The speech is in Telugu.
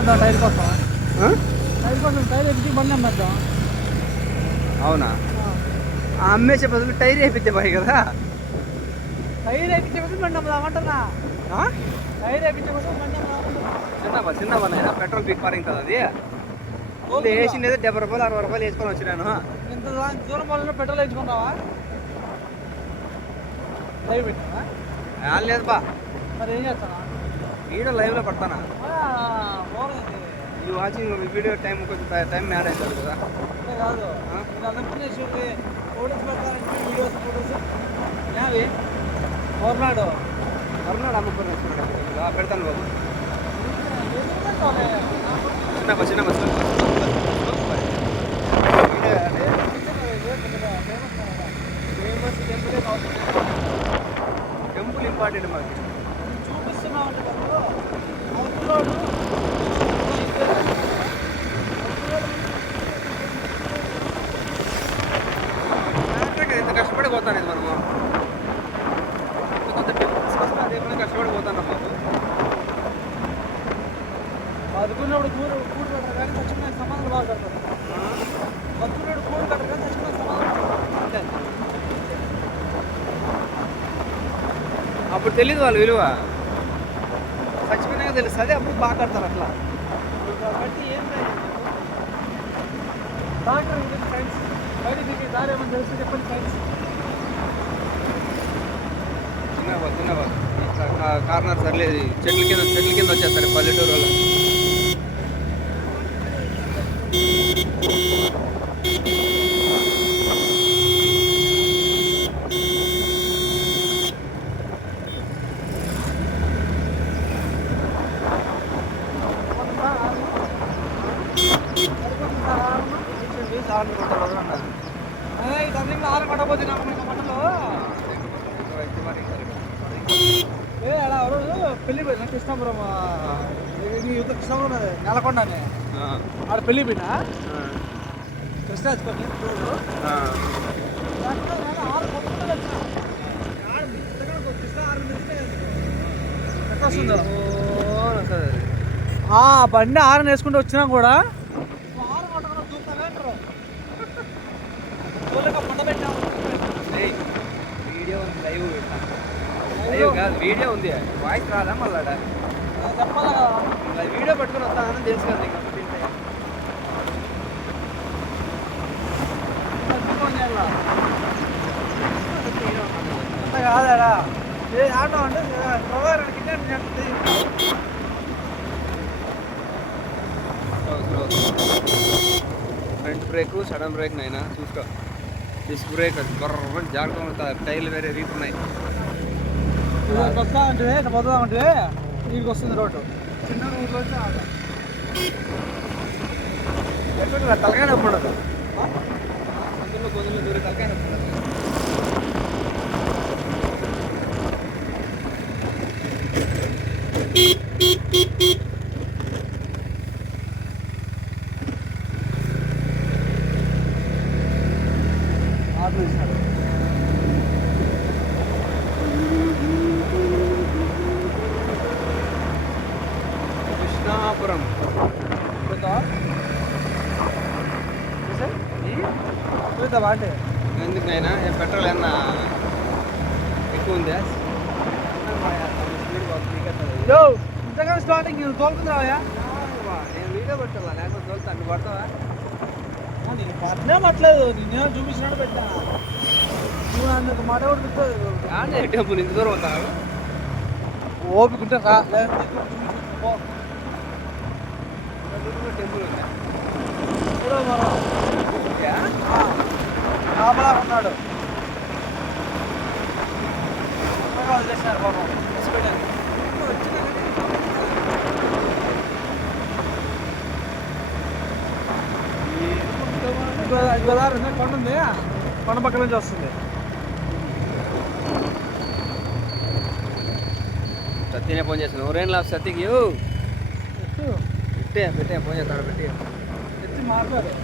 అమ్మేద్దాం టైర్ కోసం. టైర్ ఎక్కి బండి అమ్మేద్దాం. అవునా? అమ్మేసే బదులు టైర్ వేయించే బాయ్ కదా. టైర్ వేయించే బదులు బండి అమ్ముదామంటున్నా. టైర్ వేయించే బదులు బండి అమ్ముదామంటున్నా. చిన్నవన్నైనా పెట్రోల్ బిగ్ పారింగ్ కదా అది. వేసింది 70 రూపాయలు 60 రూపాయలు వేసుకొని వచ్చినాను. ఇంత దూరం వాళ్ళలో పెట్రోల్ వేయించుకుంటావా? లైవ్ పెట్టినా లేదు బా. మరి ఏం చేస్తానా? వీడియో లైవ్లో పడతానా? ఈ వాచింగ్ వీడియో టైం కొంచెం టైం మ్యాడ్ అవుతుంది కదా. కాదు అందరికీ ఫోటోస్ పెడతానంటే వీడియోస్ ఫోటోస్ యావి మర్నాడు అమ్ముకొని వస్తున్నాడు. పెడతాను బాబు. చిన్న టెంపుల్ ఇంపార్టెంట్ మాకు. చూపిస్తున్నావు అంటే ఎంత కష్టపడిపోతాను ఇది మనము. కొత్త టెంపుల్స్ కోసం అదే పని కష్టపడిపోతాను బాబు. బతుకున్నప్పుడు కూడు కట్టరు కానీ చచ్చిపోయిన సమాధానం బాగా కడతారు. బతుకున్నప్పుడు కూడు కట్టరు కానీ చచ్చిపోయిన సమాధానం అంటే అప్పుడు తెలీదు వాళ్ళు విలువ. చచ్చిపోయినాక తెలుస్తుంది. అప్పుడు బాగా కడతారు అట్లా. కాబట్టి ఏం లేదు డాక్టర్ సైన్స్ బయట తిరిగి దారి ఏమని తెలిసి చెప్పండి. సైన్స్ చిన్న కార్నర్ సర్లేదు. చెట్ల కింద వచ్చేస్తారు పల్లెటూరు వాళ్ళు. ఆరు పట్టబోతే పట్టలో అలా పెళ్లి పోయినా కృష్ణాపురం కృష్ణాపురం నెలకొండనే ఆడ పెళ్లి పోయినా కృష్ణాచుకొని బండి ఆరు వేసుకుంటూ వచ్చినా కూడా వీడియో ఉంది. వాయిస్ రాదా మళ్ళా? చెప్పాలా కదా. వీడియో పట్టుకుని వస్తానని తెలుసు కదా. అంత కాదా ఏ ఆటో అంటే ఫ్రంట్ బ్రేక్ సడన్ బ్రేక్ నైనా చూసుకో. డిస్క్ బ్రేక్ అది బర్ర జాగ్రత్త. టైర్లు వేరే రీతి ఉన్నాయి. వస్తా అంటే పోతామంటే వీడికి వస్తుంది రోడ్డు. చిన్న ఊర్లో వచ్చి ఆటో తలకాయ నొప్పి ఉండదు. అందులో గొంతులో దూరి తలకాయ నొప్పి ఉండదు. ఆటో ఇస్తాడు. కృష్ణాపురం అంటే ఎందుకైనా పెట్రోల్ ఏమన్నా ఎక్కువ ఉందా? ఇంతగా స్టార్టింగ్ తోలుకుంటున్నావా? నేను వీడియో పెట్టాలా లేకపోతే తోలుతా? నువ్వు పడతావా? నేను పడినా పట్టలేదు. నిన్నే చూపించినాడు పెట్టా. నువ్వు అందుకు మాట కూడా పెట్టలేదు. టెంపుల్ ఇంత దూరం అవుతావు. ఓపిక ఉంటే రా. టెంపుల్ ఉందా? కాపలా ఉన్నాడు. వదిలేసారు పాపం. గోదావరి ఉంది, కొండ ఉంది. కొండ పక్కన నుంచి వస్తుంది. సత్యనే ఫోన్ చేస్తాను. ఎవరైనా లాస్ట్ సత్యకి పెట్టే ఫోన్ చేస్తాడు. పెట్టి మాట్లాడు.